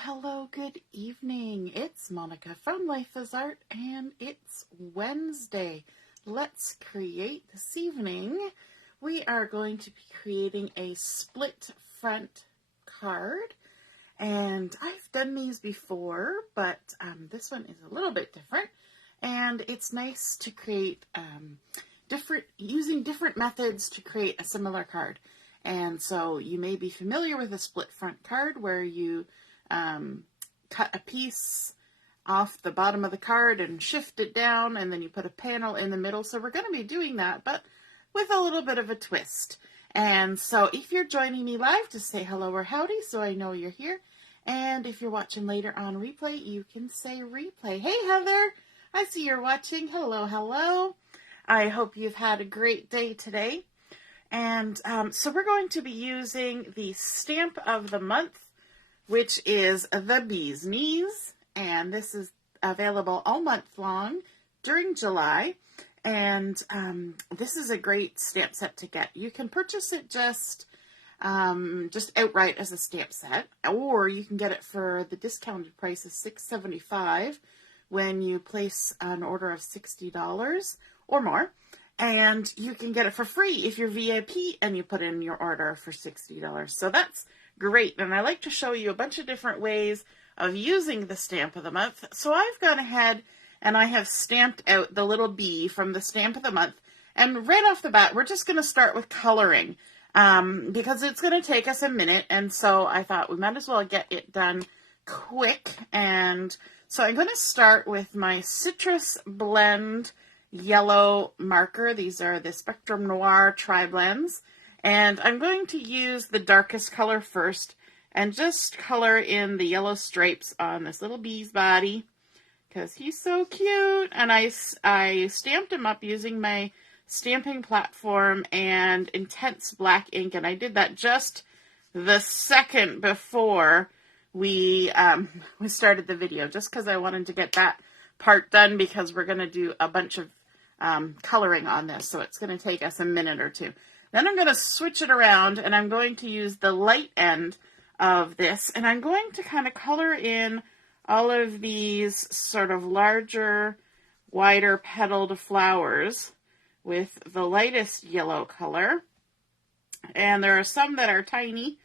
Hello, good evening. It's Monica from Life is Art, and it's Wednesday. Let's create this evening. We are going to be creating a split front card, and I've done these before, but this one is a little bit different, and it's nice to create using different methods to create a similar card. And so you may be familiar with a split front card where you cut a piece off the bottom of the card and shift it down, and then you put a panel in the middle. So we're going to be doing that, but with a little bit of a twist. And so if you're joining me live, just say hello or howdy so I know you're here. And if you're watching later on replay, you can say replay. Hey, Heather, I see you're watching. Hello, hello. I hope you've had a great day today. And so we're going to be using the stamp of the month, which is the Bee's Knees. And this is available all month long during July. And this is a great stamp set to get. You can purchase it just outright as a stamp set, or you can get it for the discounted price of $6.75 when you place an order of $60 or more. And you can get it for free if you're VIP and you put in your order for $60. So that's great. And I like to show you a bunch of different ways of using the stamp of the month. So I've gone ahead and I have stamped out the little bee from the stamp of the month. And right off the bat, we're just going to start with coloring because it's going to take us a minute. And so I thought we might as well get it done quick. And so I'm going to start with my Citrus Blend yellow marker. These are the Spectrum Noir Tri-Blends. And I'm going to use the darkest color first and just color in the yellow stripes on this little bee's body because he's so cute. And I stamped him up using my stamping platform and intense black ink. And I did that just the second before we started the video, just because I wanted to get that part done because we're going to do a bunch of coloring on this. So it's going to take us a minute or two. Then I'm going to switch it around and I'm going to use the light end of this, and I'm going to kind of color in all of these sort of larger, wider petaled flowers with the lightest yellow color. And there are some that are tiny,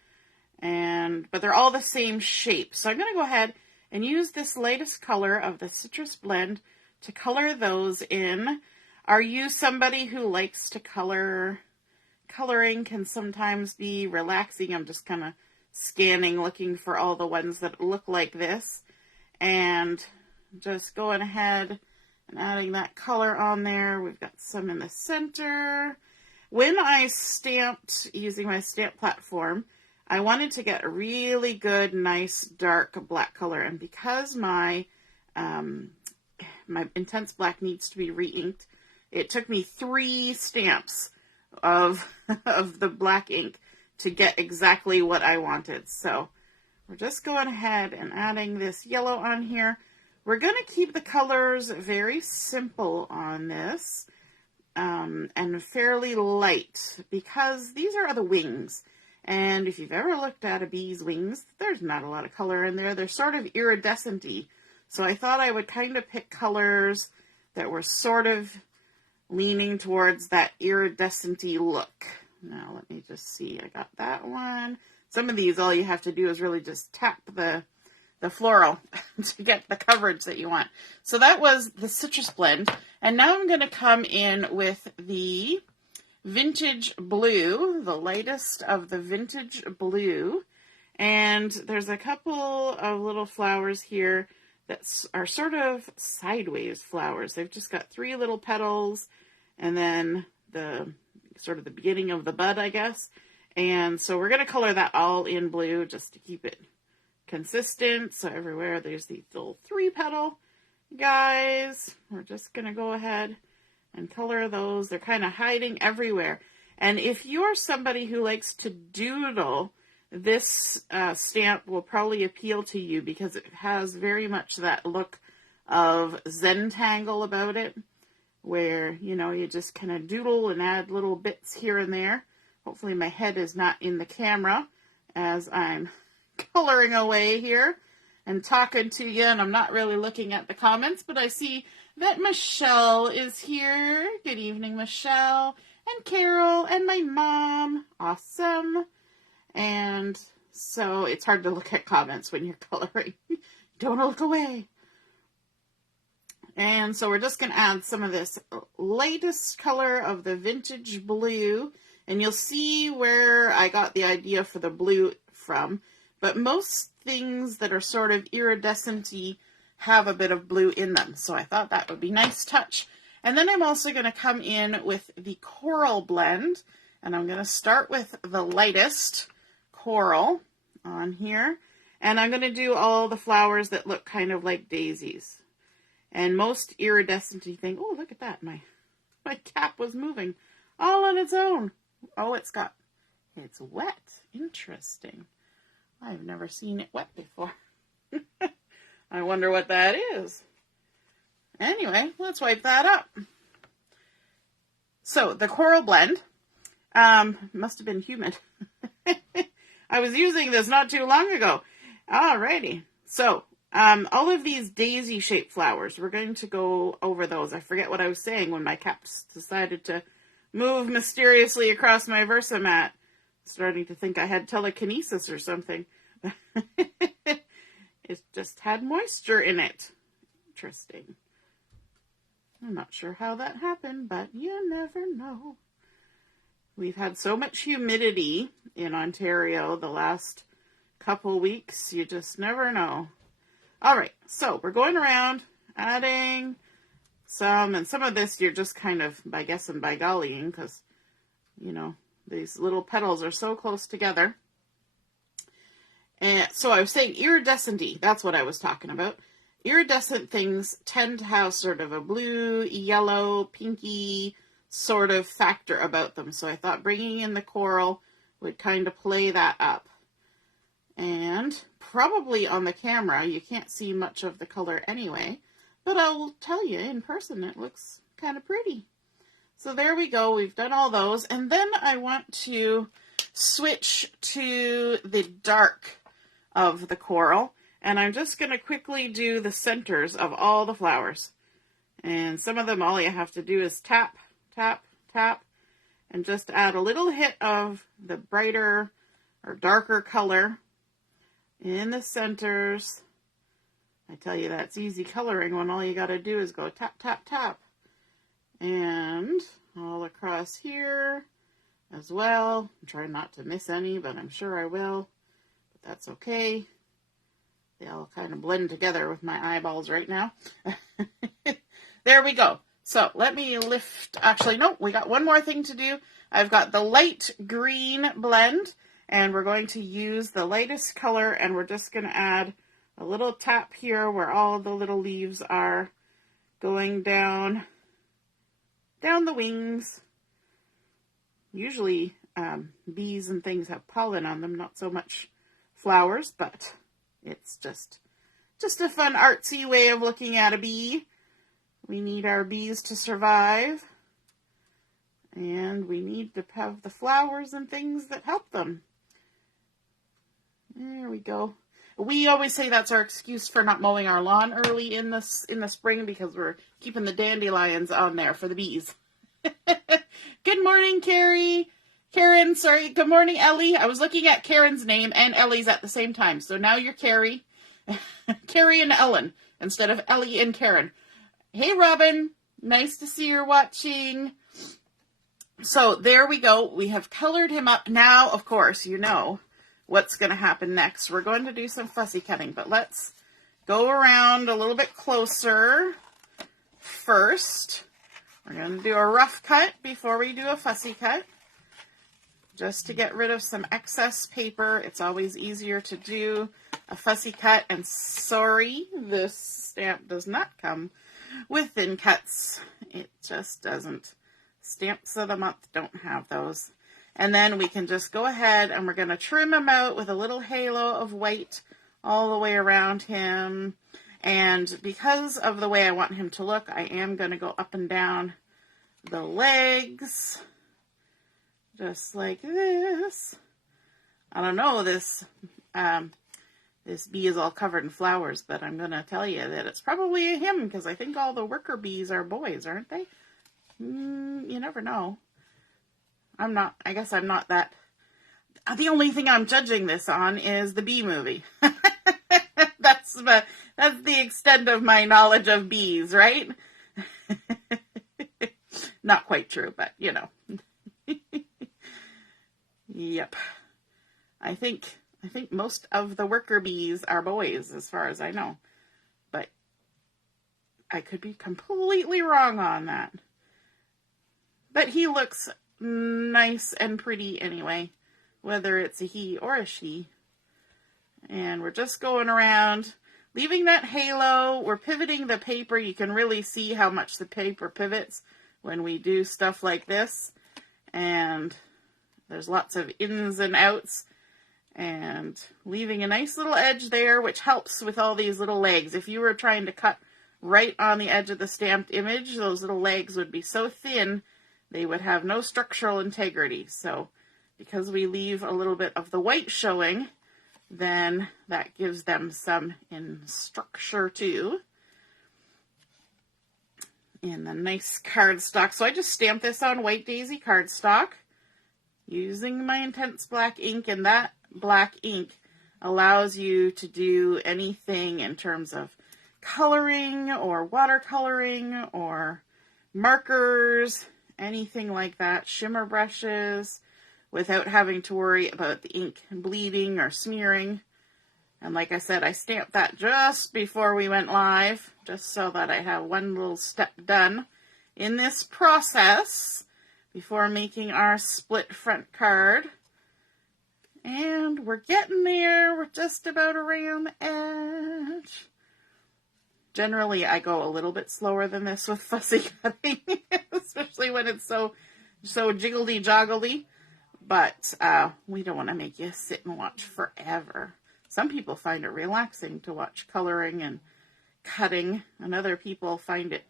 but they're all the same shape. So I'm going to go ahead and use this lightest color of the Citrus Blend to color those in. Are you somebody who likes to color? Coloring can sometimes be relaxing. I'm just kind of scanning, looking for all the ones that look like this. And just going ahead and adding that color on there. We've got some in the center. When I stamped using my stamp platform, I wanted to get a really good, nice, dark black color. And because my intense black needs to be re-inked, it took me 3 stamps of the black ink to get exactly what I wanted. So we're just going ahead and adding this yellow on here. We're going to keep the colors very simple on this and fairly light because these are the wings. And if you've ever looked at a bee's wings, there's not a lot of color in there. They're sort of iridescent-y. So I thought I would kind of pick colors that were sort of leaning towards that iridescent-y look. Now let me just see. I got that one. Some of these, all you have to do is really just tap the floral to get the coverage that you want. So that was the Citrus Blend. And now I'm going to come in with the Vintage Blue, the lightest of the Vintage Blue. And there's a couple of little flowers here that are sort of sideways flowers. They've just got 3 little petals and then the sort of the beginning of the bud, I guess. And so we're going to color that all in blue just to keep it consistent. So everywhere there's these little 3-petal guys. We're just going to go ahead and color those. They're kind of hiding everywhere. And if you're somebody who likes to doodle, this stamp will probably appeal to you because it has very much that look of Zentangle about it, where, you know, you just kind of doodle and add little bits here and there. Hopefully my head is not in the camera as I'm coloring away here. and talking to you, and I'm not really looking at the comments, but I see that Michelle is here. Good evening, Michelle, and Carol, and my mom. Awesome. And so it's hard to look at comments when you're coloring. Don't look away. And so we're just going to add some of this lightest color of the vintage blue. And you'll see where I got the idea for the blue from. But most things that are sort of iridescent-y have a bit of blue in them. So I thought that would be a nice touch. And then I'm also going to come in with the coral blend. And I'm going to start with the lightest coral on here, and I'm going to do all the flowers that look kind of like daisies. And most iridescent-y thing, oh, look at that, my cap was moving all on its own. Oh, it's wet. Interesting. I've never seen it wet before. I wonder what that is. Anyway, let's wipe that up. So the coral blend must have been humid. I was using this not too long ago. Alrighty. So, all of these daisy-shaped flowers, we're going to go over those. I forget what I was saying when my caps decided to move mysteriously across my Versamat. Starting to think I had telekinesis or something. It just had moisture in it. Interesting. I'm not sure how that happened, but you never know. We've had so much humidity in Ontario the last couple weeks, you just never know. All right, so we're going around adding some, and some of this you're just kind of by guess and by gollying because, you know, these little petals are so close together. And so I was saying iridescent-y, that's what I was talking about. Iridescent things tend to have sort of a blue, yellow, pinky sort of factor about them. So I thought bringing in the coral would kind of play that up. And probably on the camera, you can't see much of the color anyway, but I'll tell you in person, it looks kind of pretty. So there we go. We've done all those. And then I want to switch to the dark of the coral. And I'm just going to quickly do the centers of all the flowers. And some of them, all you have to do is tap, tap, tap, and just add a little hit of the brighter or darker color in the centers. I tell you, that's easy coloring when all you got to do is go tap, tap, tap. And all across here as well. I'm trying not to miss any, but I'm sure I will. But that's okay. They all kind of blend together with my eyeballs right now. There we go. So let me lift, actually, no, we got one more thing to do. I've got the light green blend, and we're going to use the lightest color, and we're just going to add a little tap here where all the little leaves are going down the wings. Usually bees and things have pollen on them, not so much flowers, but it's just a fun artsy way of looking at a bee. We need our bees to survive, and we need to have the flowers and things that help them. There we go. We always say that's our excuse for not mowing our lawn early in the spring because we're keeping the dandelions on there for the bees. Good morning, Carrie. Karen, sorry. Good morning, Ellie. I was looking at Karen's name and Ellie's at the same time, so now you're Carrie. Carrie and Ellen instead of Ellie and Karen. Hey, Robin. Nice to see you're watching. So there we go. We have colored him up. Now, of course, you know what's going to happen next. We're going to do some fussy cutting, but let's go around a little bit closer first. We're going to do a rough cut before we do a fussy cut, just to get rid of some excess paper. It's always easier to do a fussy cut, and sorry, this stamp does not come with thin cuts. It just doesn't. Stamps of the month don't have those. And then we can just go ahead and we're going to trim him out with a little halo of white all the way around him. And because of the way I want him to look, I am going to go up and down the legs, just like this. I don't know, this this bee is all covered in flowers, but I'm going to tell you that it's probably a him because I think all the worker bees are boys, aren't they? You never know. I guess I'm not that. The only thing I'm judging this on is the bee movie. That's the extent of my knowledge of bees, right? Not quite true, but you know. Yep. I think most of the worker bees are boys, as far as I know. But I could be completely wrong on that. But he looks nice and pretty anyway, whether it's a he or a she. And we're just going around, leaving that halo. We're pivoting the paper. You can really see how much the paper pivots when we do stuff like this. And there's lots of ins and outs. And leaving a nice little edge there, which helps with all these little legs. If you were trying to cut right on the edge of the stamped image, those little legs would be so thin, they would have no structural integrity. So because we leave a little bit of the white showing, then that gives them some in structure too. In the nice cardstock. So I just stamped this on White Daisy cardstock using my Intense Black ink, and that black ink allows you to do anything in terms of coloring or watercoloring or markers, anything like that, shimmer brushes, without having to worry about the ink bleeding or smearing. And like I said, I stamped that just before we went live, just so that I have one little step done in this process before making our split front card. And we're getting there. We're just about around the edge. Generally, I go a little bit slower than this with fussy cutting, especially when it's so jiggledy-joggly. But we don't want to make you sit and watch forever. Some people find it relaxing to watch coloring and cutting, and other people find it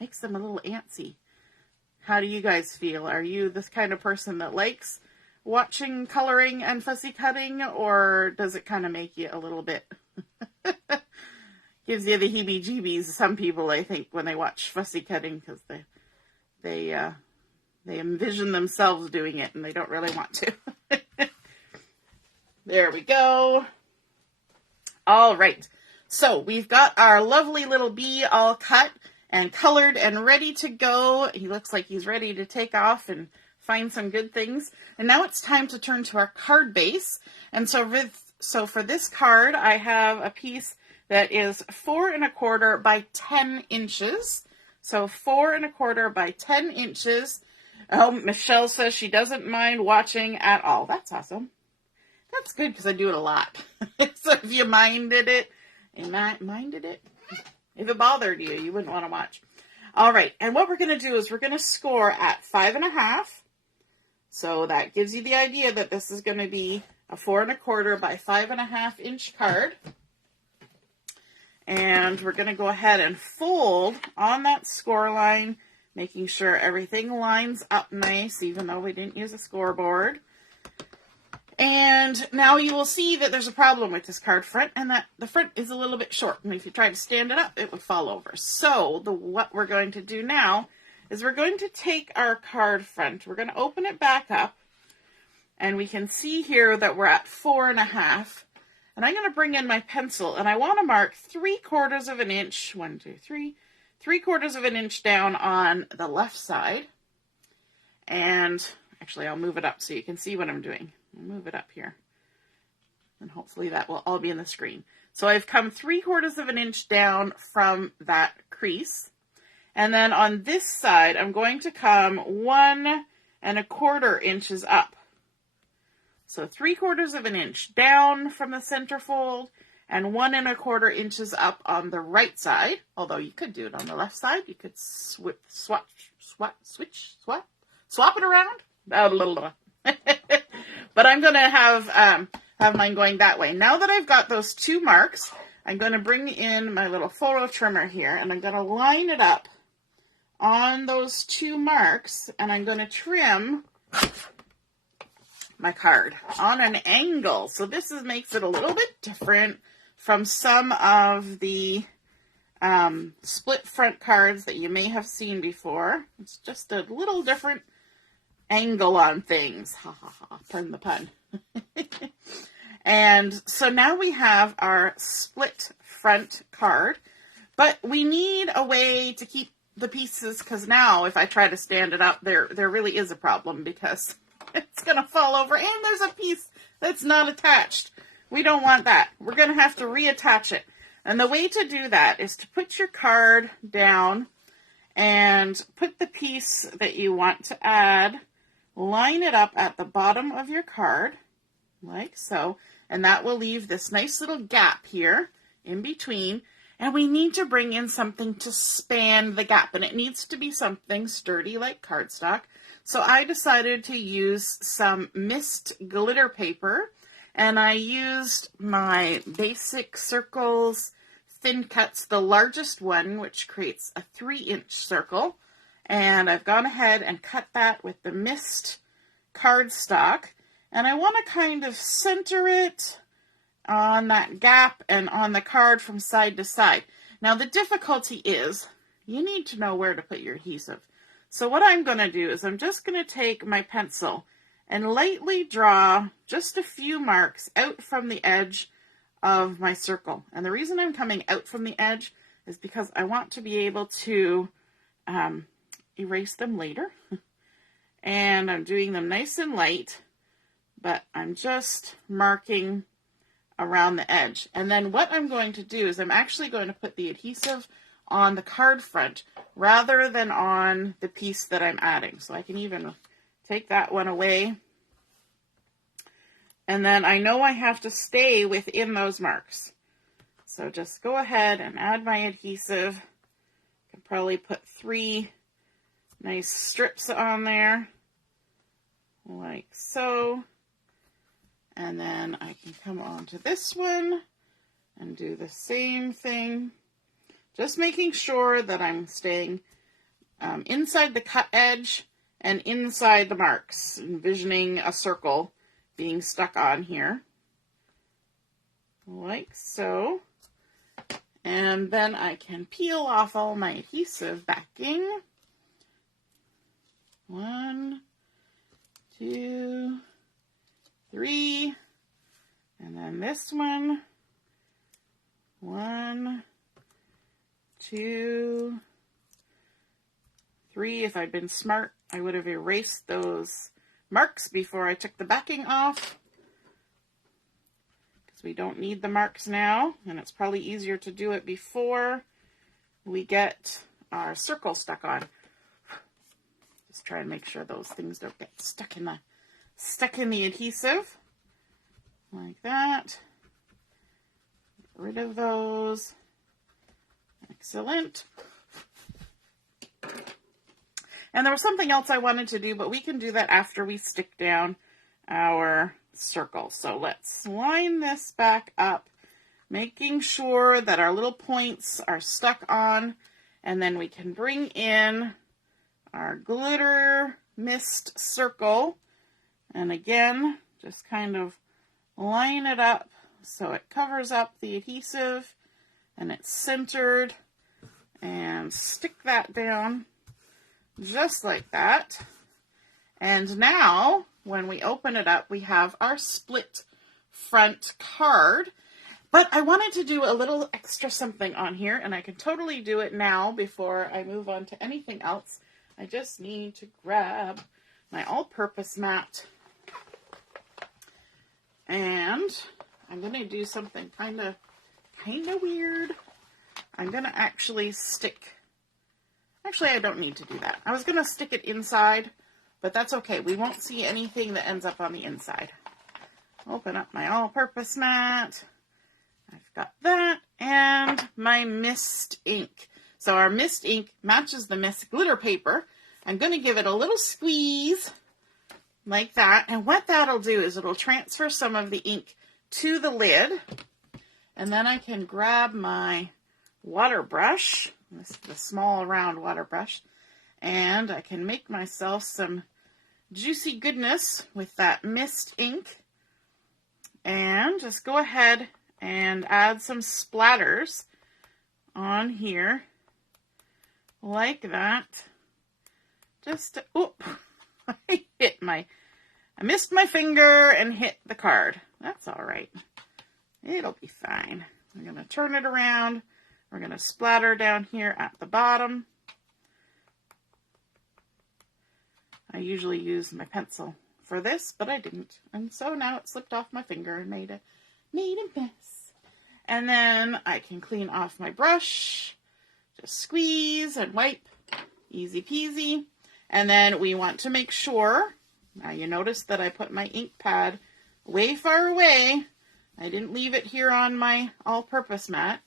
makes them a little antsy. How do you guys feel? Are you this kind of person that likes watching coloring and fussy cutting, or does it kind of make you a little bit gives you the heebie-jeebies? Some people, I think, when they watch fussy cutting, because they envision themselves doing it and they don't really want to. There we go. All right. So we've got our lovely little bee all cut and colored and ready to go. He looks like he's ready to take off and find some good things. And now it's time to turn to our card base. And so for this card, I have a piece that is 4 1/4 by 10 inches. So 4 1/4 by 10 inches. Oh, Michelle says she doesn't mind watching at all. That's awesome. That's good because I do it a lot. So if you minded it, if it bothered you, you wouldn't want to watch. All right, and what we're going to do is we're going to score at 5 1/2. So that gives you the idea that this is going to be a 4 1/4 by 5 1/2 inch card. And we're going to go ahead and fold on that score line, making sure everything lines up nice, even though we didn't use a scoreboard. And now you will see that there's a problem with this card front, and that the front is a little bit short. And if you try to stand it up, it would fall over. So what we're going to do now is we're going to take our card front. We're going to open it back up, and we can see here that we're at 4 1/2. And I'm going to bring in my pencil, and I want to mark 3/4 of an inch. 1, 2, 3. 3/4 of an inch down on the left side. And actually, I'll move it up so you can see what I'm doing. I'll move it up here. And hopefully that will all be in the screen. So I've come 3/4 of an inch down from that crease. And then on this side, I'm going to come 1 1/4 inches up. So 3/4 of an inch down from the center fold and 1 1/4 inches up on the right side. Although you could do it on the left side. You could swap it around. But I'm going to have mine going that way. Now that I've got those two marks, I'm going to bring in my little photo trimmer here, and I'm going to line it up on those two marks, and I'm going to trim my card on an angle. So this makes it a little bit different from some of the split front cards that you may have seen before. It's just a little different angle on things. Ha ha ha, pardon the pun. And so now we have our split front card, but we need a way to keep the pieces, because now if I try to stand it up, there really is a problem because it's going to fall over and there's a piece that's not attached. We don't want that. We're going to have to reattach it. And the way to do that is to put your card down and put the piece that you want to add, line it up at the bottom of your card, like so, and that will leave this nice little gap here in between. And we need to bring in something to span the gap, and it needs to be something sturdy like cardstock. So I decided to use some mist glitter paper, and I used my basic circles thin cuts, the largest one, which creates a 3-inch circle. And I've gone ahead and cut that with the mist cardstock. And I want to kind of center it on that gap and on the card from side to side. Now the difficulty is you need to know where to put your adhesive. So what I'm going to do is I'm just going to take my pencil and lightly draw just a few marks out from the edge of my circle. And the reason I'm coming out from the edge is because I want to be able to erase them later. And I'm doing them nice and light, but I'm just marking around the edge. And then what I'm going to do is I'm actually going to put the adhesive on the card front rather than on the piece that I'm adding. So I can even take that one away. And then I know I have to stay within those marks. So just go ahead and add my adhesive. I can probably put 3 nice strips on there, like so. And then I can come on to this one and do the same thing. Just making sure that I'm staying inside the cut edge and inside the marks, envisioning a circle being stuck on here, like so. And then I can peel off all my adhesive backing. 1, 2, 3, and then this one. 1, 2, 3. If I'd been smart, I would have erased those marks before I took the backing off, because we don't need the marks now, and it's probably easier to do it before we get our circle stuck on. Just try and make sure those things don't get stuck in the adhesive, like that. Get rid of those. Excellent. And there was something else I wanted to do, but we can do that after we stick down our circle. So let's line this back up, making sure that our little points are stuck on, and then we can bring in our glitter mist circle, and again, just kind of line it up so it covers up the adhesive and it's centered, and stick that down just like that. And now when we open it up, we have our split front card. But I wanted to do a little extra something on here, and I can totally do it now before I move on to anything else. I just need to grab my all-purpose mat, and I'm going to do something kind of weird. I'm going to actually stick, actually I don't need to do that. I was going to stick it inside, but that's okay. We won't see anything that ends up on the inside. Open up my all-purpose mat. I've got that, and my mist ink. So our mist ink matches the mist glitter paper. I'm going to give it a little squeeze like that. And what that'll do is it'll transfer some of the ink to the lid. And then I can grab my water brush, the small round water brush, and I can make myself some juicy goodness with that mist ink. And just go ahead and add some splatters on here like that. Just, oop, I missed my finger and hit the card. That's all right. It'll be fine. I'm going to turn it around. We're going to splatter down here at the bottom. I usually use my pencil for this, but I didn't. And so now it slipped off my finger and made a mess. And then I can clean off my brush. Just squeeze and wipe. Easy peasy. And then we want to make sure, now you notice that I put my ink pad way far away. I didn't leave it here on my all-purpose mat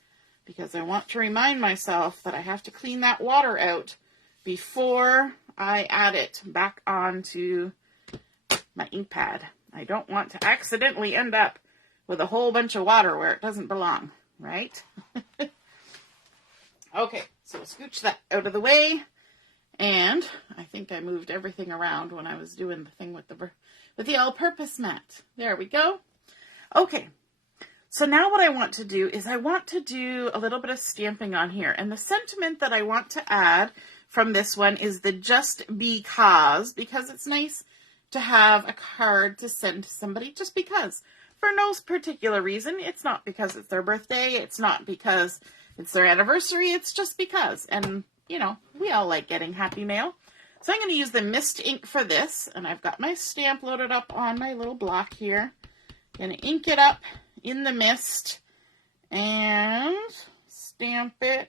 because I want to remind myself that I have to clean that water out before I add it back onto my ink pad. I don't want to accidentally end up with a whole bunch of water where it doesn't belong, right? Okay, so scooch that out of the way. And I think I moved everything around when I was doing the thing with the all-purpose mat. There we go. Okay, so now what I want to do is I want to do a little bit of stamping on here. And the sentiment that I want to add from this one is the just because it's nice to have a card to send to somebody just because. For no particular reason. It's not because it's their birthday. It's not because it's their anniversary. It's just because. And you know, we all like getting happy mail. So I'm going to use the mist ink for this. And I've got my stamp loaded up on my little block here. Going to ink it up in the mist and stamp it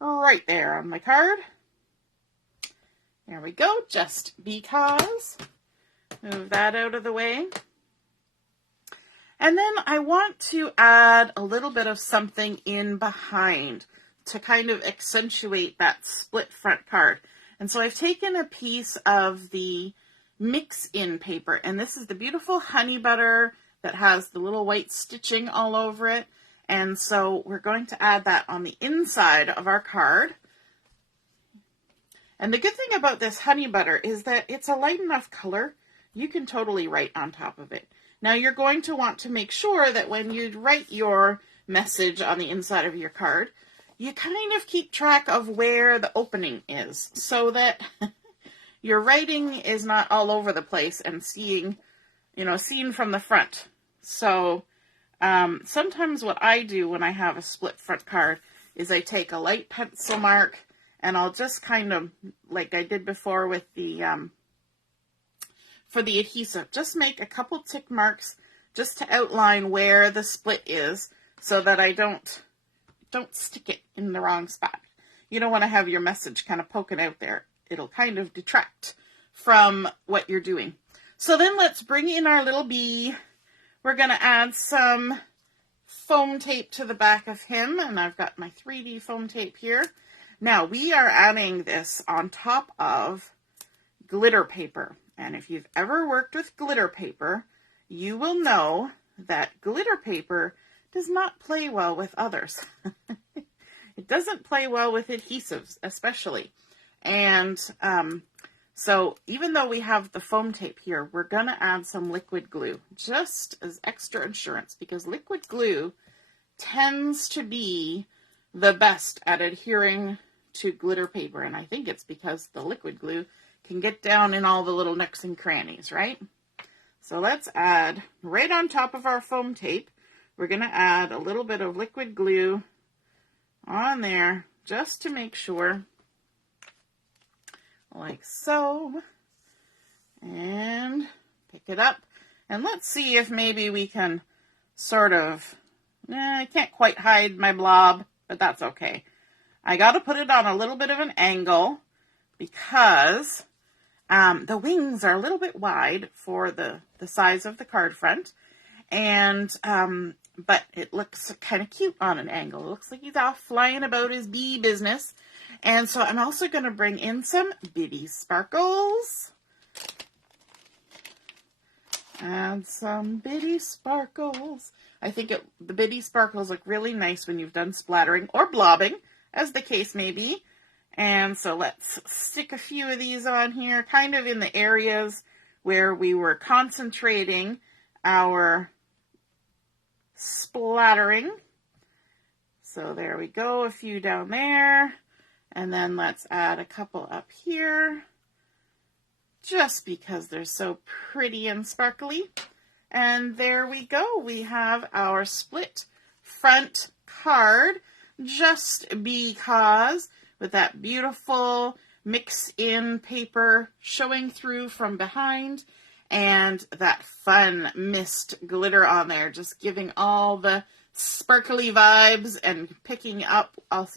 right there on my card. There we go. Just because. Move that out of the way. And then I want to add a little bit of something in behind to kind of accentuate that split front card. And so I've taken a piece of the mix-in paper, and this is the beautiful honey butter that has the little white stitching all over it. And so we're going to add that on the inside of our card. And the good thing about this honey butter is that it's a light enough color, you can totally write on top of it. Now you're going to want to make sure that when you write your message on the inside of your card, you kind of keep track of where the opening is so that your writing is not all over the place and seen from the front. So sometimes what I do when I have a split front card is I take a light pencil mark and I'll just kind of, like I did before with the, for the adhesive, just make a couple tick marks just to outline where the split is so that I don't stick it in the wrong spot. You don't want to have your message kind of poking out there. It'll kind of detract from what you're doing. So then let's bring in our little bee. We're going to add some foam tape to the back of him. And I've got my 3D foam tape here. Now we are adding this on top of glitter paper. And if you've ever worked with glitter paper, you will know that glitter paper does not play well with others. It doesn't play well with adhesives, especially. And so even though we have the foam tape here, we're going to add some liquid glue just as extra insurance, because liquid glue tends to be the best at adhering to glitter paper. And I think it's because the liquid glue can get down in all the little nooks and crannies, right? So let's add right on top of our foam tape. We're going to add a little bit of liquid glue on there just to make sure, like so, and pick it up. And let's see if maybe we can sort of, I can't quite hide my blob, but that's okay. I got to put it on a little bit of an angle because the wings are a little bit wide for the size of the card front. And, but it looks kind of cute on an angle. It looks like he's off flying about his bee business. And so I'm also going to bring in some bitty sparkles. Add some bitty sparkles. I think the bitty sparkles look really nice when you've done splattering or blobbing, as the case may be. And so let's stick a few of these on here, kind of in the areas where we were concentrating our splattering. So there we go, a few down there. And then let's add a couple up here, just because they're so pretty and sparkly. And there we go. We have our split front card, just because, with that beautiful mix-in paper showing through from behind, and that fun mist glitter on there, just giving all the sparkly vibes and picking up,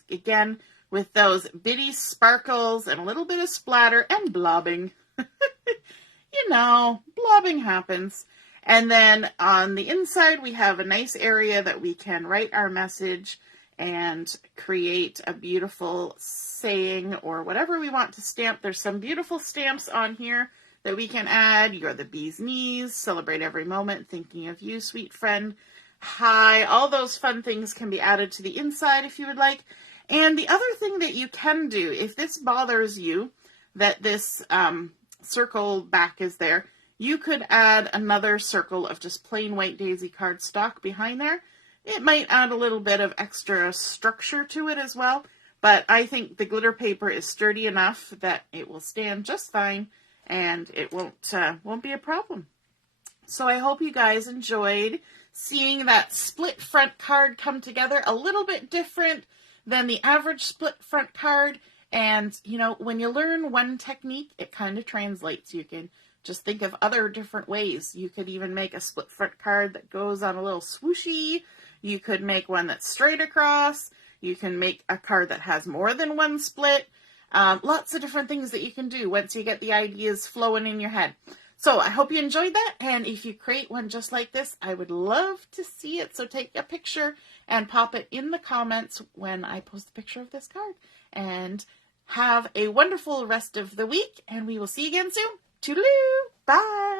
again, with those bitty sparkles and a little bit of splatter and blobbing. You know, blobbing happens. And then on the inside, we have a nice area that we can write our message and create a beautiful saying or whatever we want to stamp. There's some beautiful stamps on here that we can add. You're the bee's knees, celebrate every moment, thinking of you, sweet friend. Hi, all those fun things can be added to the inside if you would like. And the other thing that you can do, if this bothers you, that this circle back is there, you could add another circle of just plain white daisy cardstock behind there. It might add a little bit of extra structure to it as well, but I think the glitter paper is sturdy enough that it will stand just fine and it won't be a problem. So I hope you guys enjoyed seeing that split front card come together, a little bit different than the average split front card. And, you know, when you learn one technique, it kind of translates. You can just think of other different ways. You could even make a split front card that goes on a little swooshy. You could make one that's straight across. You can make a card that has more than one split. Lots of different things that you can do once you get the ideas flowing in your head. So I hope you enjoyed that. And if you create one just like this, I would love to see it. So take a picture and pop it in the comments when I post the picture of this card. And have a wonderful rest of the week. And we will see you again soon. Toodaloo! Bye!